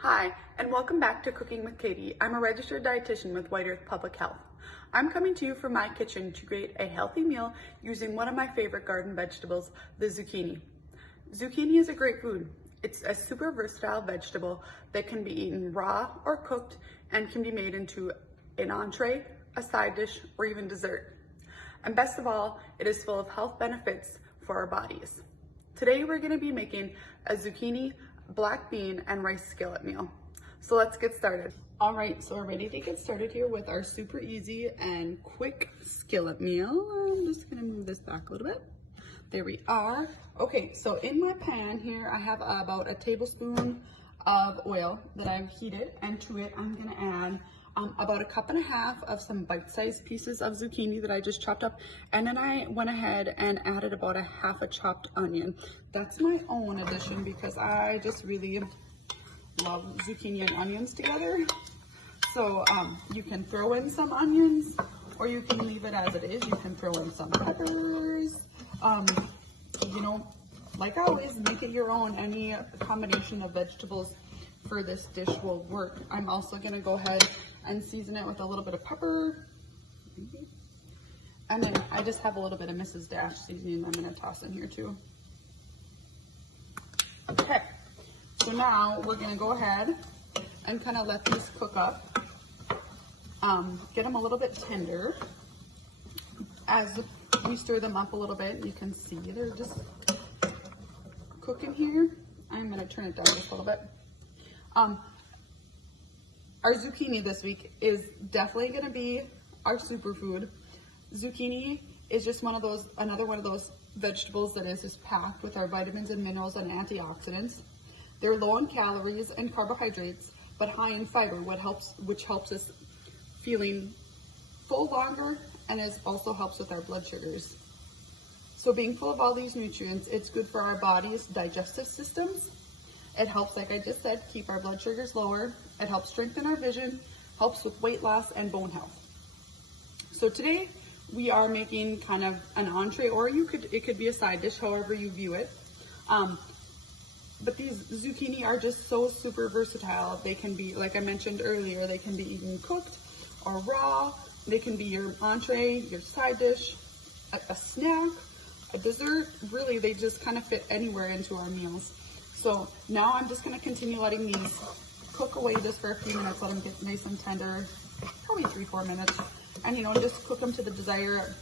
Hi, and welcome back to Cooking with Katie. I'm a registered dietitian with White Earth Public Health. I'm coming to you from my kitchen to create a healthy meal using one of my favorite garden vegetables, the zucchini. Zucchini is a great food. It's a super versatile vegetable that can be eaten raw or cooked and can be made into an entree, a side dish, or even dessert. And best of all, it is full of health benefits for our bodies. Today we're going to be making a zucchini, black bean, and rice skillet meal. So let's get started. All right, so we're ready to get started here with our super easy and quick skillet meal. I'm just gonna move this back a little bit. There we are. Okay, so in my pan here, I have about a tablespoon of oil that I've heated, and to it, I'm gonna add about 1.5 cups of some bite-sized pieces of zucchini that I just chopped up, and then I went ahead and added about 1/2 chopped onion. That's my own addition because I just really love zucchini and onions together. So you can throw in some onions or you can leave it as it is. You can throw in some peppers. You know, like always, make it your own. Any combination of vegetables for this dish will work. I'm also gonna go ahead and season it with a little bit of pepper. And then I just have a little bit of Mrs. Dash seasoning I'm gonna toss in here too. Okay, so now we're gonna go ahead and kind of let these cook up. Get them a little bit tender. As we stir them up a little bit, you can see they're just cooking here. I'm gonna turn it down just a little bit. Our zucchini this week is definitely gonna be our superfood. Zucchini is just another one of those vegetables that is just packed with our vitamins and minerals and antioxidants. They're low in calories and carbohydrates, but high in fiber, which helps us feeling full longer, and also helps with our blood sugars. So being full of all these nutrients, it's good for our body's digestive systems. It helps, like I just said, keep our blood sugars lower. It helps strengthen our vision, helps with weight loss and bone health. So today we are making kind of an entree, or it could be a side dish, however you view it. But these zucchini are just so super versatile. They can be, like I mentioned earlier, they can be eaten cooked or raw. They can be your entree, your side dish, a snack, a dessert. Really, they just kind of fit anywhere into our meals. So now I'm just gonna continue letting these cook away just for a few minutes, let them get nice and tender, probably 3-4 minutes. And just cook them to the desire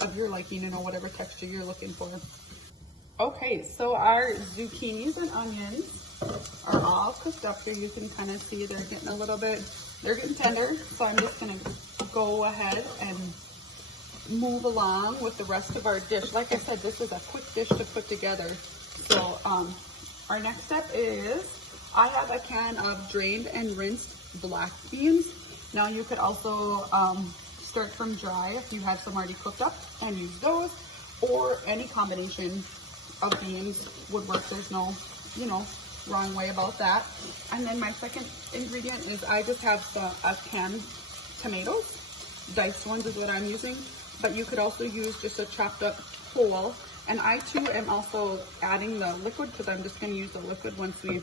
of your liking, whatever texture you're looking for. Okay, so our zucchinis and onions are all cooked up here. You can kind of see they're getting tender. So I'm just gonna go ahead and move along with the rest of our dish. Like I said, this is a quick dish to put together. So our next step is I have a can of drained and rinsed black beans. Now you could also start from dry if you have some already cooked up and use those, or any combination of beans would work. There's no, wrong way about that. And then my second ingredient is I just have a canned tomatoes. Diced ones is what I'm using, but you could also use just a chopped up whole. And I too am also adding the liquid because I'm just going to use the liquid once we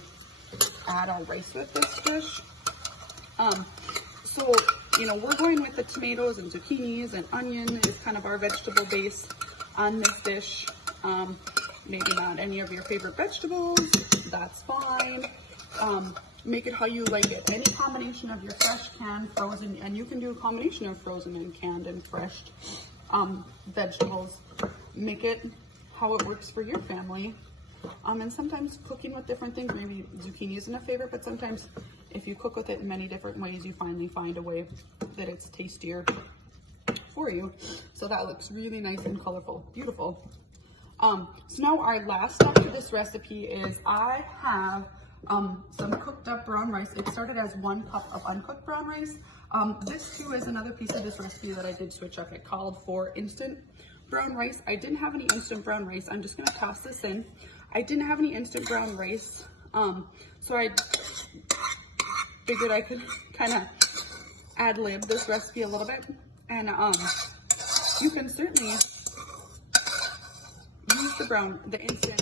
add our rice with this dish. So, we're going with the tomatoes and zucchinis, and onion is kind of our vegetable base on this dish. Maybe not any of your favorite vegetables, that's fine. Make it how you like it. Any combination of your fresh, canned, frozen, and you can do a combination of frozen and canned and fresh vegetables. Make it how it works for your family. And sometimes cooking with different things, maybe zucchini isn't a favorite, but sometimes if you cook with it in many different ways, you finally find a way that it's tastier for you. So that looks really nice and colorful, beautiful. So now our last step to this recipe is I have some cooked up brown rice. It started as 1 cup of uncooked brown rice. This too is another piece of this recipe that I did switch up. It called for instant brown rice. I didn't have any instant brown rice. I'm just gonna toss this in. I didn't have any instant brown rice, so I figured I could kind of ad-lib this recipe a little bit. And you can certainly use the instant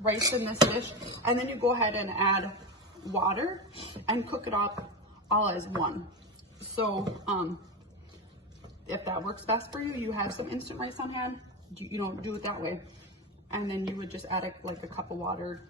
rice in this dish, and then you go ahead and add water and cook it up all as one. So if that works best for you, you have some instant rice on hand, you know, do it that way. And then you would just add like a cup of water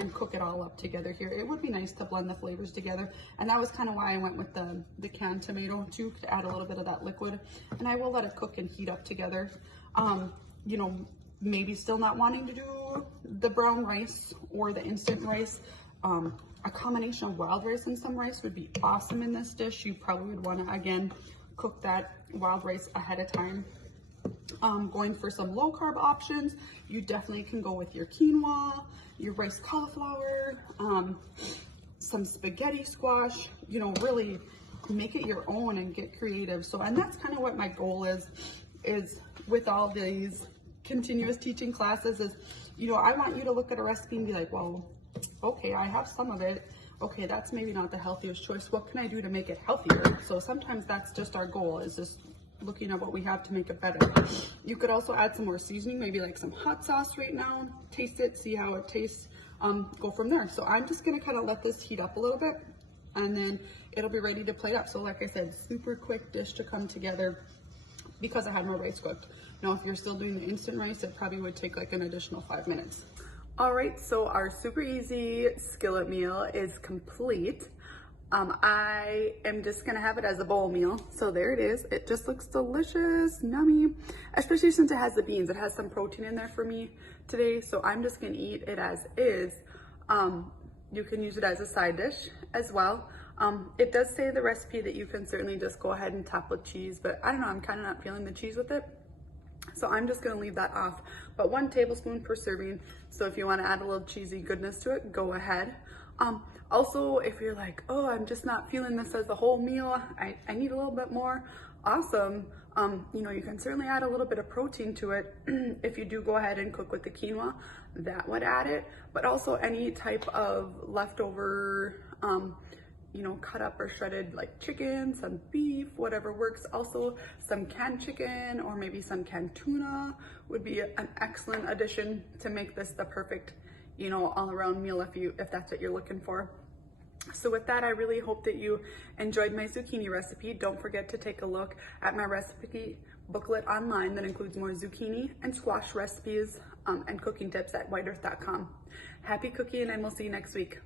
and cook it all up together here. It would be nice to blend the flavors together. And that was kind of why I went with the canned tomato too, to add a little bit of that liquid. And I will let it cook and heat up together. You know, maybe still not wanting to do the brown rice or the instant rice. A combination of wild rice and some rice would be awesome in this dish. You probably would want to, again, cook that wild rice ahead of time. Going for some low carb options, you definitely can go with your quinoa, your rice cauliflower, some spaghetti squash, you know, really make it your own and get creative. So, and that's kind of what my goal is with all these continuous teaching classes is, you know, I want you to look at a recipe and be like, well, okay, I have some of it. Okay, that's maybe not the healthiest choice. What can I do to make it healthier? So sometimes that's just our goal, is just looking at what we have to make it better. You could also add some more seasoning, maybe like some hot sauce right now, taste it, see how it tastes, go from there. So I'm just gonna kind of let this heat up a little bit and then it'll be ready to plate up. So like I said, super quick dish to come together because I had my rice cooked. Now, if you're still doing the instant rice, it probably would take like an additional 5 minutes. All right, so our super easy skillet meal is complete. I am just gonna have it as a bowl meal. So there it is. It just looks delicious, yummy, especially since it has the beans. It has some protein in there for me today. So I'm just gonna eat it as is. You can use it as a side dish as well. It does say the recipe that you can certainly just go ahead and top with cheese, but I don't know, I'm kind of not feeling the cheese with it. So I'm just gonna leave that off, but 1 tablespoon per serving. So if you wanna add a little cheesy goodness to it, go ahead. Also, if you're like, oh, I'm just not feeling this as a whole meal, I need a little bit more, awesome. You know, you can certainly add a little bit of protein to it. If you do go ahead and cook with the quinoa, that would add it, but also any type of leftover, you know, cut up or shredded like chicken, some beef, whatever works. Also some canned chicken or maybe some canned tuna would be an excellent addition to make this the perfect, you know, all around meal if that's what you're looking for. So with that, I really hope that you enjoyed my zucchini recipe. Don't forget to take a look at my recipe booklet online that includes more zucchini and squash recipes and cooking tips at whiteearth.com. Happy cooking, and we'll see you next week.